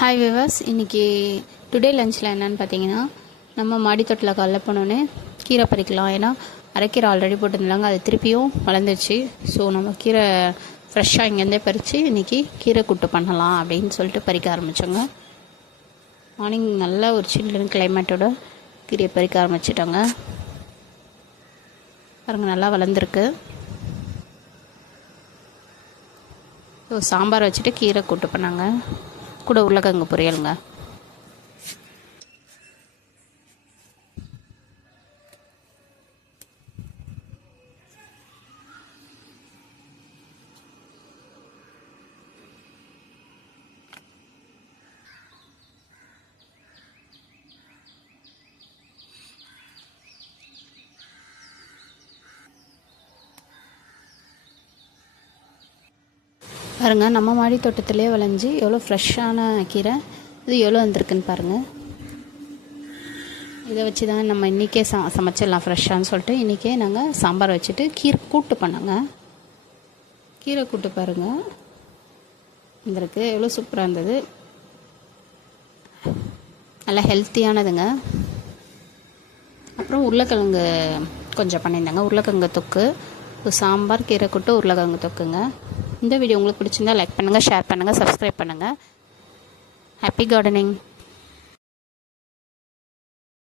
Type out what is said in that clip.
Hi viewers, இன்றைக்கி today லஞ்சில் என்னென்னு பார்த்தீங்கன்னா, நம்ம மாடித்தோட்டில் காலைல போனோன்னே கீரை பறிக்கலாம். ஏன்னா அரைக்கீரை ஆல்ரெடி போட்டுருந்தாங்க, அது திருப்பியும் வளர்ந்துருச்சு. ஸோ நம்ம கீரை ஃப்ரெஷ்ஷாக இங்கேருந்தே பறித்து இன்றைக்கி கீரை கூட்டு பண்ணலாம் அப்படின்னு சொல்லிட்டு பறிக்க ஆரம்பித்தோங்க. மார்னிங் நல்ல ஒரு சில்லுன்னு கிளைமேட்டோட கீரையை பறிக்க ஆரம்பிச்சிட்டோங்க. பாருங்கள், நல்லா வளர்ந்துருக்கு. ஸோ சாம்பார் வச்சுட்டு கீரை கூட்டு பண்ணாங்க, கூட உருளைக்கிழங்கு பொரியலுங்க. பாருங்கள், நம்ம மாடி தோட்டத்திலே விளைஞ்சி எவ்வளோ ஃப்ரெஷ்ஷான கீரை, இது எவ்வளோ வந்திருக்குன்னு பாருங்கள். இதை வச்சு தான் நம்ம இன்றைக்கே சமைச்சிடலாம் ஃப்ரெஷ்ஷான்னு சொல்லிட்டு இன்றைக்கே நாங்கள் சாம்பார் வச்சுட்டு கீரை கூட்டு பண்ணோங்க. கீரை கூட்டு பாருங்கள் வந்திருக்கு, எவ்வளோ சூப்பராக இருந்தது. நல்லா ஹெல்த்தியானதுங்க. அப்புறம் உருளைக்கிழங்கு கொஞ்சம் பண்ணியிருந்தாங்க, உருளைக்கிழங்கு தொக்கு. சாம்பார், கீரை கூட்டு, உருளைக்கிழங்கு தொக்குங்க. இந்த வீடியோ உங்களுக்கு பிடிச்சிருந்தா லைக் பண்ணுங்கள், ஷேர் பண்ணுங்கள், சப்ஸ்கிரைப் பண்ணுங்கள். Happy gardening.